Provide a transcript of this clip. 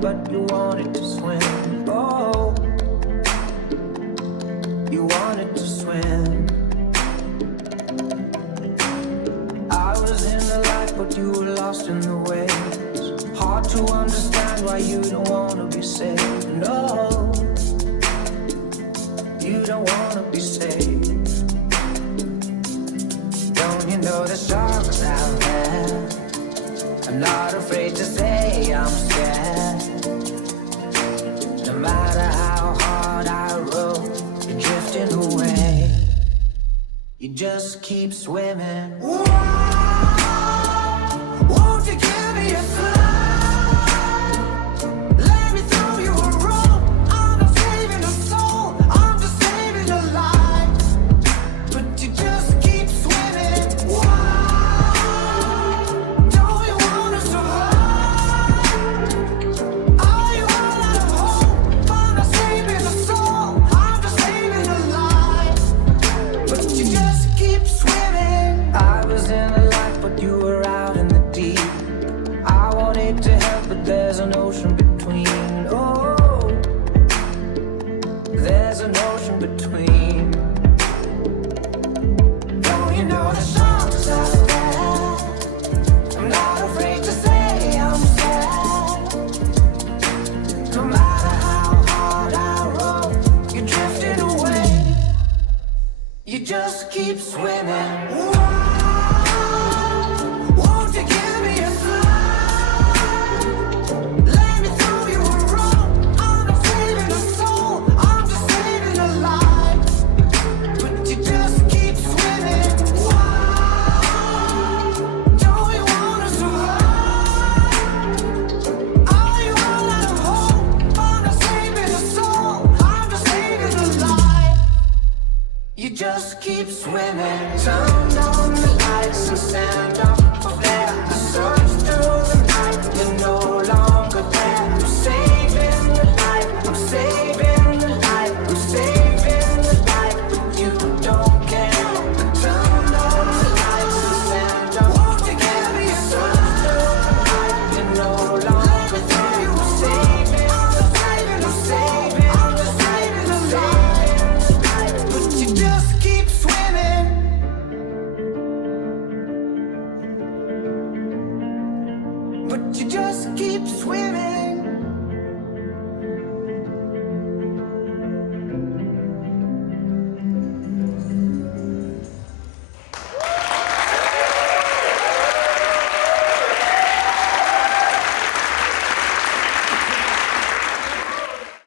water, but you wanted to swim. Oh, you wanted to swim. I was in the light, but you were lost in the waves. Hard to understand why you don't wanna be saved. No, you don't wanna be saved. Don't you know the sharks out there? I'm not afraid to say I'm scared. No matter how hard I row, you're drifting away. You just keep swimming. Whoa, won't you give me a sign? Let me throw you a rope. I'm not saving a soul, I'm just saving a life. But you just keep swimming. Why don't you wanna survive? Are you all out of hope? I'm not saving a soul, I'm just saving a life. But you just keep swimming. I was in the light, but you were out in the deep. I wanted to help, but there's an ocean between. Oh, there's an ocean between. Don't you know the sharks out there? I'm not afraid to say I'm scared. No matter how hard I row, you're drifting away. You just keep swimming. Whoa, won't you give me a sign? Let me throw you a rope. I'm not saving a soul, I'm just saving a life. But you just keep swimming. Why don't you wanna survive? Are you all out of hope? I'm not saving a soul, I'm just saving a life. You just keep swimming.